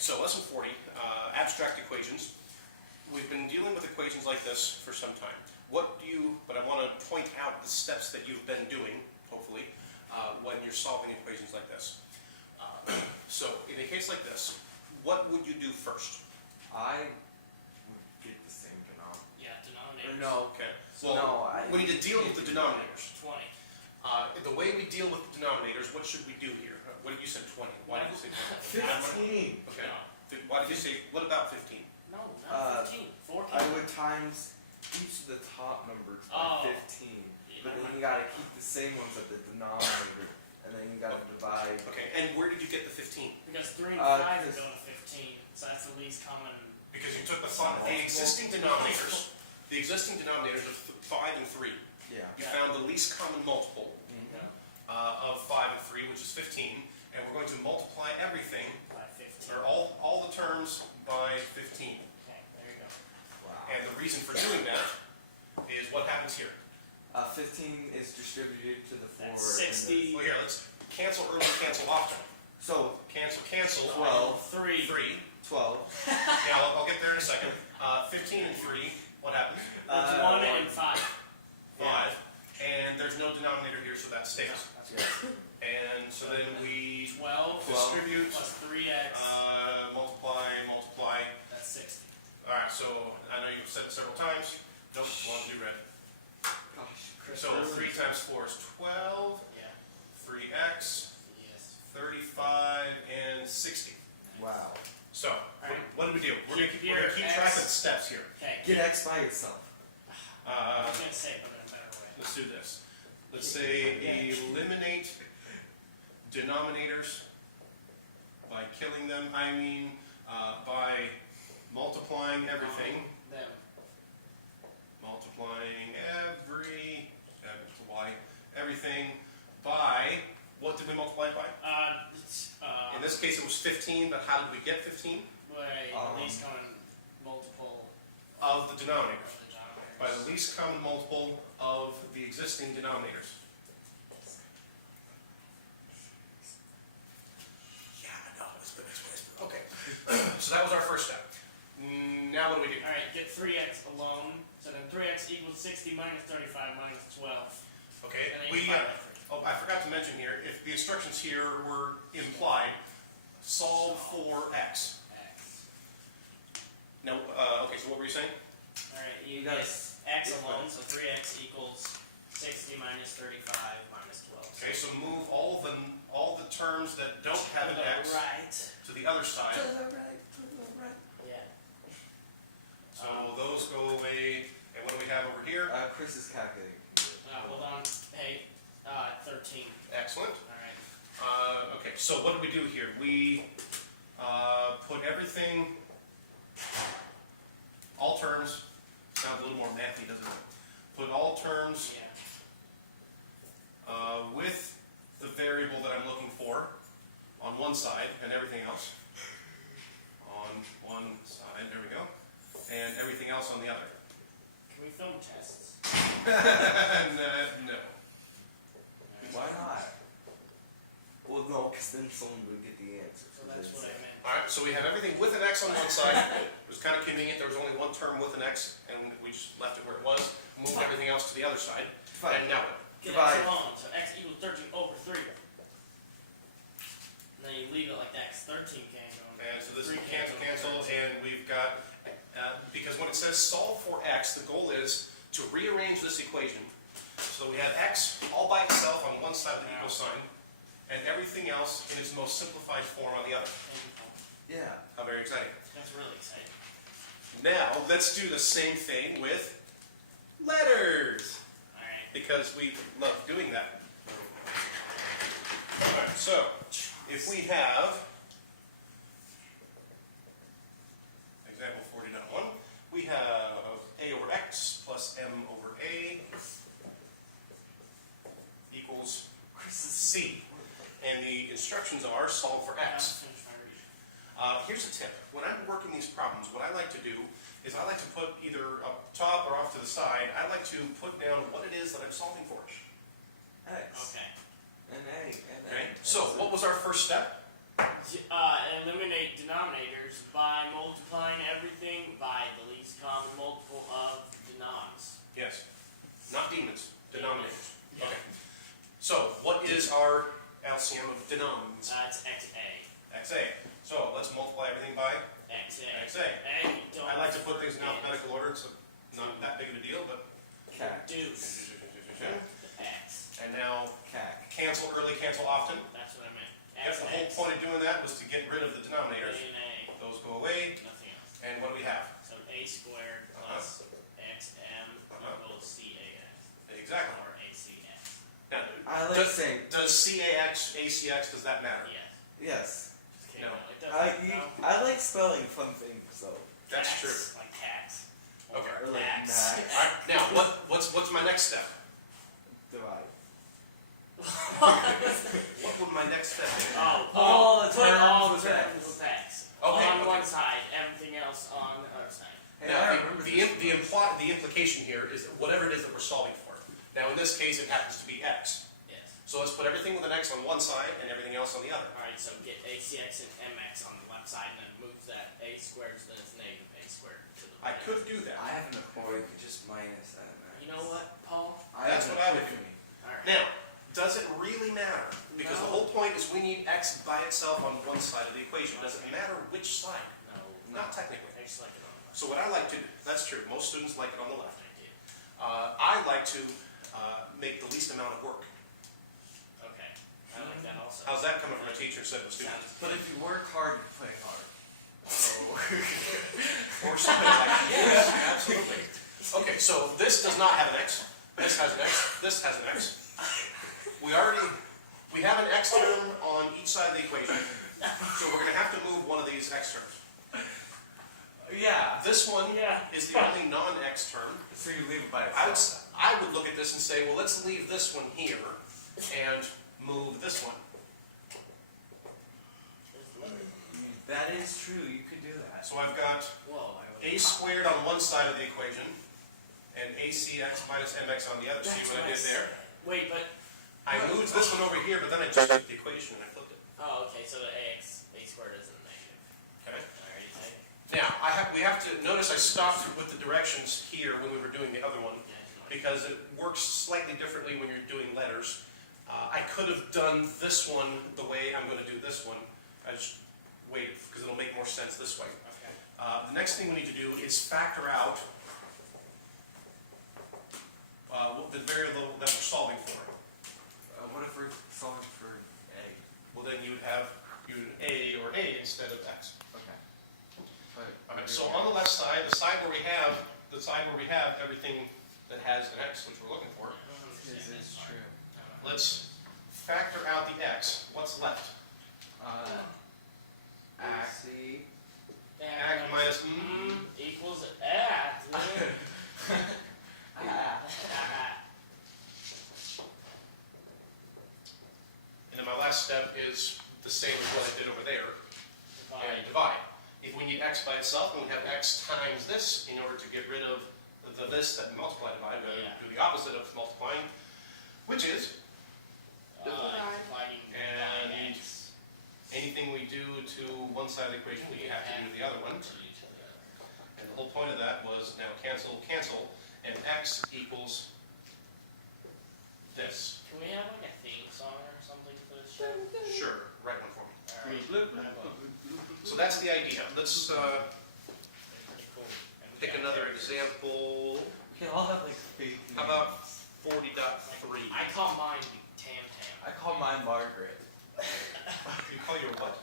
so lesson 40, abstract equations. We've been dealing with equations like this for some time. But I want to point out the steps that you've been doing, hopefully, when you're solving equations like this. So, in a case like this, what would you do first? I would get the same denominator. Yeah, denominators. No. Okay. So Well, no, we need to deal with the denominators. 20. The way we deal with the denominators, what should we do here? What did you say, 20? Why did you say 20? 15. Okay. No. Why did you say, what about 15? No, not 15. 14. I would times each of the top numbers Oh. by 15. But then you gotta keep the same ones at the denominator, and then you gotta divide. Okay, and where did you get the 15? Because 3 and 5 are because- going to 15, so that's the least common. Because you took the existing denominators of 5 and 3. Yeah. You found the least common multiple of 5 and 3, which is 15, and we're going to multiply everything, By 15. or all the terms, by 15. Okay, there you go. Wow. And the reason for doing that is what happens here. 15 is distributed to the 4. That's 60. Well, here, let's cancel early, cancel often. So Cancel. 12. 3. 3. 12. Yeah, I'll get there in a second. 15 and 3, what happens? That's 1 and 5. 5. And there's no denominator here, so that stays. That's Yeah. And so then we 12 distribute, plus 3x. multiply. That's 60. Alright, so I know you've said it several times. Nope, one to do red. Gosh. So 3 times 4 is 12, Yeah. 3x, Yes. 35, and 60. Wow. So, Alright. what do we do? We're going to Keep keep your track X. of the steps here. Okay. Get X by yourself. I was going to say it, but in a better way. Let's do this. Let's say eliminate denominators by killing them. I mean, by multiplying everything. Them. Multiplying everything by, what did we multiply it by? In this case it was 15, but how did we get 15? By the least common multiple Of the denominator. of the denominators. By the least common multiple of the existing denominators. Yeah, I know. Okay. So that was our first step. Now what do we do? Alright, get 3x alone. So then 3x equals 60 minus 35 minus 12. Okay. And then you divide by 3. I forgot to mention here, if the instructions here were implied, solve for x. X. Now, okay, so what were you saying? Alright, you You get gotta- x alone, so 3x equals 60 minus 35 minus 12. Okay, so move all the terms that don't have an x Right. to the other side. Yeah. So those go away, and what do we have over here? Chris is calculating. Hold on. Hey, 13. Excellent. Alright. Okay, so what do we do here? We put everything, all terms, sounds a little more mathy, doesn't it? Put all terms Yeah. with the variable that I'm looking for on one side, and everything else on one side, there we go, and everything else on the other. Can we film tests? No. Why not? Well, no, because then someone would get the answer. So that's what I meant. Alright, so we have everything with an x on one side. It was kind of convenient, there was only one term with an x, and we just left it where it was, moved everything else to the other side, Fine. and now what? Get Divide. x alone, so x equals 13 over 3. And then you leave it like that, 'cause 13 can't go. And so this is 3 can't cancel, go. and we've got, because when it says solve for x, the goal is to rearrange this equation so that we have x all by itself on one side of the equal sign, and everything else in its most simplified form on the other. Yeah. How very exciting. That's really exciting. Now, let's do the same thing with letters, Alright. because we love doing that. Alright, so, if we have, example 40.1, we have a over x plus m over a equals c. And the instructions are solve for x. Finish my reading. Here's a tip. When I'm working these problems, what I like to do is I like to put either up top or off to the side, I like to put down what it is that I'm solving for. X. Okay. And A. And A. Okay? So, what was our first step? And eliminate denominators by multiplying everything by the least common multiple of denoms. Yes. Not demons, denominators. Yeah. Okay. So, what is our LCM of denoms? It's XA. XA. So, let's multiply everything by XA. XA. And don't I like to put things in alphabetical order. It's not that big of a deal, but... Cac. reduce the X. And now, Cac. cancel early, cancel often. That's what I meant. Yep, the whole point of doing that was to get rid of the denominators. A, Those go away, nothing else. and what do we have? So A squared plus XM equals CAX. Exactly. Or ACX. Now, I like does, saying does CAX, ACX, does that matter? Yes. yes. Okay, No. it doesn't. I like spelling fun things, so. That's Cax, true. Like cats. Okay. Or like Max. Max. Alright, now, what's my next step? Divide. What would my next step be? All the put all terms the with terms with X. Okay, On okay. one side, everything else on the other side. Hey, Now, I remember this. the implication here is that whatever it is that we're solving for. Now, in this case, it happens to be X. Yes. So let's put everything with an X on one side and everything else on the other. Alright, so get ACX and MX on the left side and then move that A squared so that it's negative A squared to the I right. could do that. I have an accord, just minus that. You know what, Paul? That's what I would do. Alright. Now, does it really matter? Because the No. whole point is we need X by itself on one side of the equation. Does it matter which side? No. Not technically. I just like it on the left. So what I like to do, that's true, most students like it on the left. I did. I like to make the least amount of work. Okay. I like that also. How's that coming from a teacher instead of a student? Sounds But if you work hard, you play hard. So. Or something like that. Yes, absolutely. Okay, so this does not have an X. This has an X. This has an X. We have an X term on each side of the equation. So we're going to have to move one of these X terms. Yeah. This one Yeah. is the only non-X term. So you leave it by itself. I would look at this and say, well, let's leave this one here and move this one. That is true. You could do that. So I've got Whoa. A squared on one side of the equation and ACX minus MX on the other. See what I did there? Wait, but I moved this one over here, but then I just took the equation and I flipped it. okay, so the A squared isn't negative. Okay. Alright, take. Now, we have to notice I stopped with the directions here when we were doing the other one because it works slightly differently when you're doing letters. I could have done this one the way I'm going to do this one. I just waited because it'll make more sense this way. Okay. The next thing we need to do is factor out the variable that we're solving for. What if we're solving for A? Well, then you would have A or A instead of X. Okay. Alright, so on the left side, the side where we have everything that has an X, which we're looking for, This is true. let's factor out the X. What's left? AC. Ag minus equals at. and then my last step is the same as what I did over there, and Divide. divide. If we need X by itself, then we have X times this in order to get rid of the this that we multiply divide. We Yeah. do the opposite of multiplying, which is Dividing And by X. anything we do to one side of the equation, we have to do to the other one. And the whole point of that was now cancel, cancel, and X equals this. Can we have like a theme song or something for this show? Sure, write one for me. Alright. So that's the idea. Let's Pretty cool. pick another example. We can all have like fake names. How about 40.3? I call mine Tam Tam. I call mine Margaret. You call your what?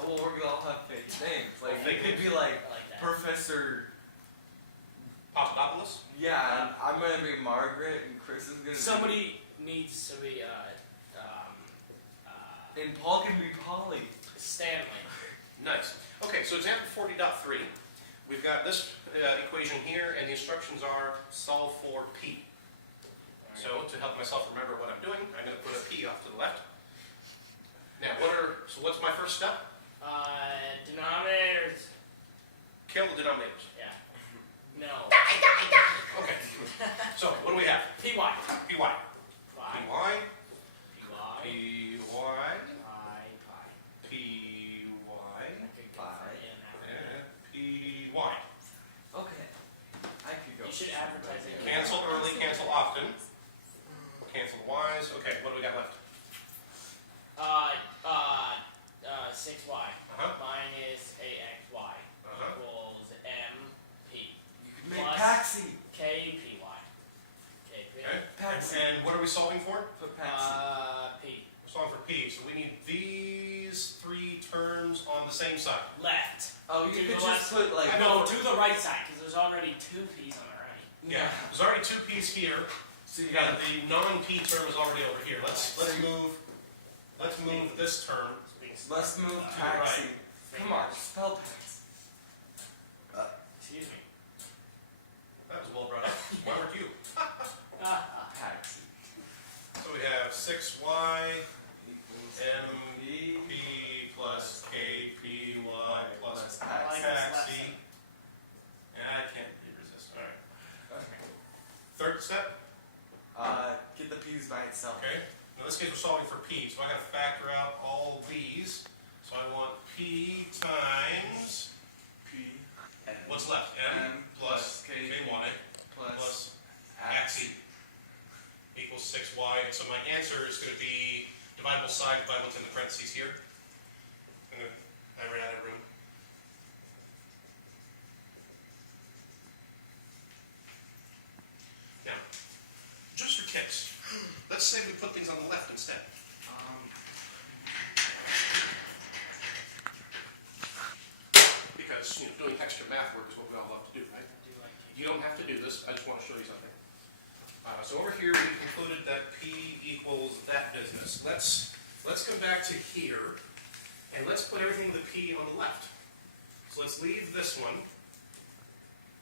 Oh, well, we're gonna all have fake names. Like, Oh, fake it could names. be like I like that. Professor. Papadopoulos? Yeah, and I'm gonna be Margaret, and Chris is gonna Somebody needs to be be. And Paul can be Polly. Stanley. Nice. Okay, so example 40.3. We've got this equation here, and the instructions are solve for P. So to help myself remember what I'm doing, I'm going to put a P off to the left. Now, what's my first step? Denominators. Kill the denominators. Yeah. No. Okay. So what do we have? PY. Py. Pi. Py. PY. Py. Pi. Pi. Py. 6y minus AXY equals MP You could make Plus- Paxi. KPY. Okay. Paxi. And what are we solving for? Put Paxi. P. We're solving for p, so we need these three terms on the same side. Left. Oh, you To could the just left. put like. No, to the right side, because there's already 2 P's on the right. Yeah, there's already two p's here, So you and got. the non-p term is already over here. Let's move this term. Let's move to the Paxi. right. Come on, spell Paxi. Excuse me. That was well brought up. Why weren't you? Paxi. So we have 6y Equals MP plus KPY plus Paxi. I like this Paxi. And I can't resist. All right. Third step. Get the P's by itself. Okay. In this case, we're solving for p, so I got to factor out all these. So I want p times P. what's left? M plus ky plus Paxi equals 6y. And so my answer is going to be dividable side by what's in the parentheses here. I ran out of room. Now, just for kicks, let's say we put things on the left instead. Because doing extra math work is what we all love to do, right? I do like to. You don't have to do this. I just want to show you something. So over here we concluded that p equals that business. Let's come back to here, and let's put everything with the p on the left. So let's leave this one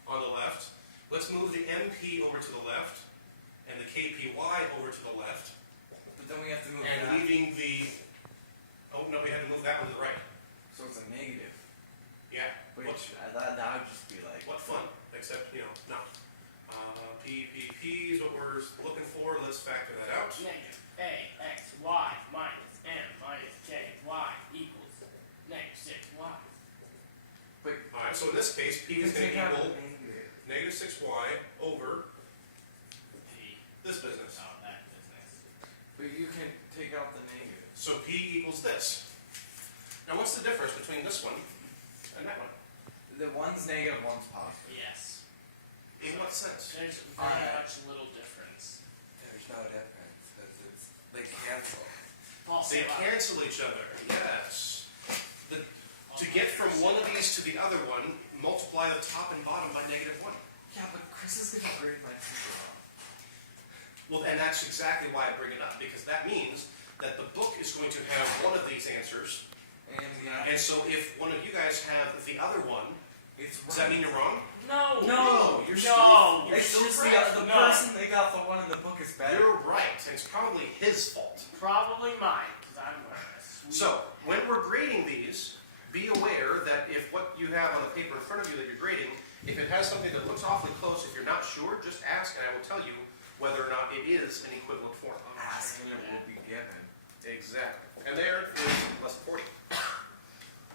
on the left. Let's move the MP over to the left, and the KPY over to the left, But then we have to move and that. leaving the, oh no, we had to move that one to the right. So it's a negative. Yeah, Which that would just be like. what fun, except, no. P is what we're looking for. Let's factor that out. Negative AXY minus M minus KY equals negative 6y. All right, so in this case, P is going to equal negative 6y over P. this business. Oh, that business. But you can take out the negative. So P equals this. Now what's the difference between this one and that one? The one's negative, one's positive. Yes. In what sense? There's very much little difference. There's no difference because it's they cancel. Paul, They say loud. cancel each other. Yes. To get from one of these to the other one, multiply the top and bottom by -1. Yeah, but Chris is gonna grade my answer wrong. Well, and that's exactly why I bring it up, because that means that the book is going to have one of these answers, And and so if one of you guys have the other one, it's does that mean you're wrong? No. No, you're no. still- It's still just correct. the No. person that got the one in the book is better. You're right, and it's probably his fault. Probably mine, because I'm a sweet. So, when we're grading these, be aware that if what you have on the paper in front of you that you're grading, if it has something that looks awfully close, if you're not sure, just ask and I will tell you whether or not it is an equivalent form. Ask and it will be given. Exactly. And there is lesson 40.